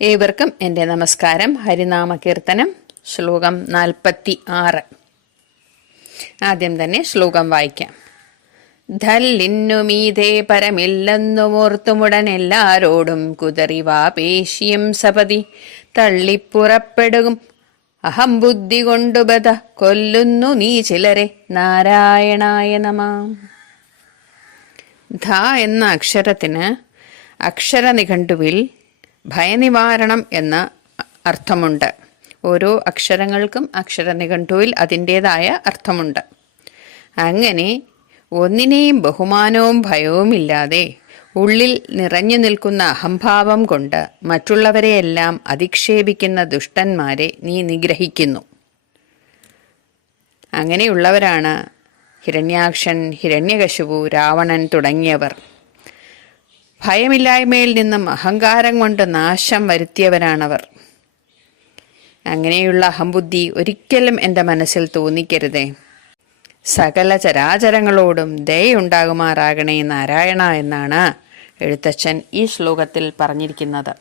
ഏവർക്കും എന്റെ നമസ്കാരം. ഹരിനാമ കീർത്തനം ശ്ലോകം നാൽപ്പത്തി ആറ് ആദ്യം തന്നെ ശ്ലോകം വായിക്കാം. ധല്ലിന്നുമീതേ കുതറിവാ പേശിയും സപതി. തള്ളിപ്പുറപ്പെടുകും അഹംബുദ്ധി കൊണ്ടുബത കൊല്ലുന്നു നീ ചിലരെ നാരായണായ നമാം. ധ എന്ന അക്ഷരത്തിന് അക്ഷരനിഘണ്ടുവിൽ ഭയനിവാരണം എന്ന അർത്ഥമുണ്ട്. ഓരോ അക്ഷരങ്ങൾക്കും അക്ഷരനിഘണ്ടുവിൽ അതിന്റേതായ അർത്ഥമുണ്ട്. അങ്ങനെ ഒന്നിനെയും ബഹുമാനവും ഭയവുമില്ലാതെ ഉള്ളിൽ നിറഞ്ഞു നിൽക്കുന്ന അഹംഭാവം കൊണ്ട് മറ്റുള്ളവരെയെല്ലാം അധിക്ഷേപിക്കുന്ന ദുഷ്ടന്മാരെ നീ നിഗ്രഹിക്കുന്നു. അങ്ങനെയുള്ളവരാണ് ഹിരണ്യാക്ഷൻ ഹിരണ്യകശുപു രാവണൻ തുടങ്ങിയവർ. ഭയമില്ലായ്മയിൽ നിന്നും അഹങ്കാരം കൊണ്ട് നാശം വരുത്തിയവരാണവർ. അങ്ങനെയുള്ള അഹംബുദ്ധി ഒരിക്കലും എന്റെ മനസ്സിൽ തോന്നിക്കരുതേ. സകല ചരാചരങ്ങളോടും ദയുണ്ടാകുമാറാകണേ നാരായണ എന്നാണ് എഴുത്തച്ഛൻ ഈ ശ്ലോകത്തിൽ പറഞ്ഞിരിക്കുന്നത്.